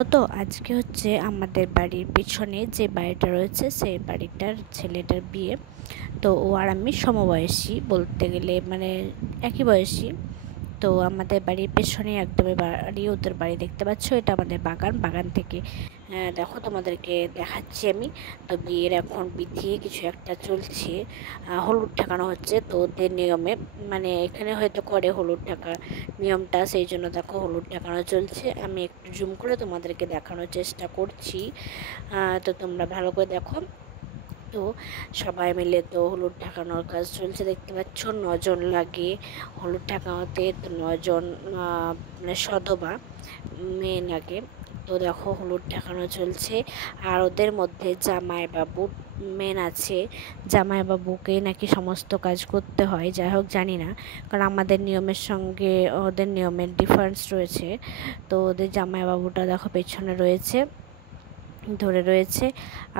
তো আজকে হচ্ছে আমাদের বাড়ির পিছনে যে বাড়িটা রয়েছে সেই বাড়িটার ছেলেটার বিয়ে। তো ও আর আমি সমবয়সী বলতে গেলে, মানে একই বয়সী। তো আমাদের বাড়ির পেছনে একদমই বাড়ি, ওদের বাড়ি দেখতে পাচ্ছ, এটা আমাদের বাগান। বাগান থেকে দেখো তোমাদেরকে দেখাচ্ছি আমি। তো বিয়ের এখন বিধি কিছু একটা চলছে, হলুদ ঠেকানো হচ্ছে। তো ওদের নিয়মে, মানে এখানে হয়তো করে হলুদ ঠেকা নিয়মটা, সেই জন্য দেখো হলুদ ঠেকানো চলছে। আমি একটু জুম করে তোমাদেরকে দেখানোর চেষ্টা করছি, তো তোমরা ভালো করে দেখো। তো সবাই মিলে তো হলুদ ঠেকানোর কাজ চলছে, দেখতে পাচ্ছ 9 জন লাগে হলুদ ঠেকানোতে। তো 9 জন মানে সধবা মেয়ে লাগে। তো দেখো হলুদ ঠেকানো চলছে। আর ওদের মধ্যে জামাইবাবু মেন আছে, জামাইবাবুকে নাকি সমস্ত কাজ করতে হয়। যাই হোক জানি না, কারণ আমাদের নিয়মের সঙ্গে ওদের নিয়মের ডিফারেন্স রয়েছে। তো ওদের জামাইবাবুটা দেখো পেছনে রয়েছে, ধরে রয়েছে,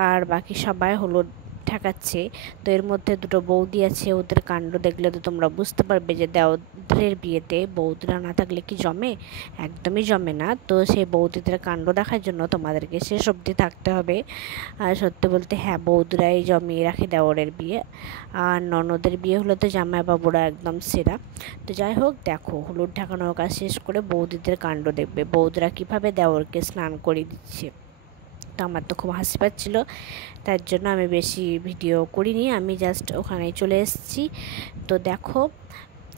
আর বাকি সবাই হলুদ ঠেকাচ্ছে। তো এর মধ্যে দুটো বৌদি আছে, ওদের কাণ্ড দেখলে তো তোমরা বুঝতে পারবে যে দেওরের বিয়েতে বৌদিরা না থাকলে কি জমে? একদমই জমে না। তো সেই বৌদিদের কাণ্ড দেখার জন্য তোমাদেরকে শেষ অবধি থাকতে হবে। আর সত্যি বলতে হ্যাঁ, বৌদিরাই জমিয়ে রাখে দেওরের বিয়ে। আর ননদের বিয়ে হলে তো জামাইবাবুরা একদম সেরা। তো যাই হোক, দেখো হলুদ ঠেকানোর কাজ শেষ করে বৌদিদের কাণ্ড দেখবে, বৌদিরা কীভাবে দেওরকে স্নান করিয়ে দিচ্ছে। তো আমার তো খুব হাসি পাচ্ছিলো, তার জন্য আমি বেশি ভিডিও করিনি, আমি জাস্ট ওখানে চলে এসেছি। তো দেখো,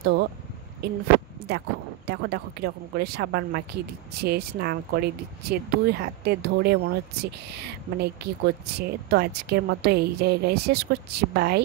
তো দেখো দেখো দেখো কীরকম করে সাবান মাখিয়ে দিচ্ছে, স্নান করে দিচ্ছে, 2 হাতে ধরে মনে হচ্ছে মানে কী করছে। তো আজকের মতো এই জায়গায় শেষ করছি, বাই।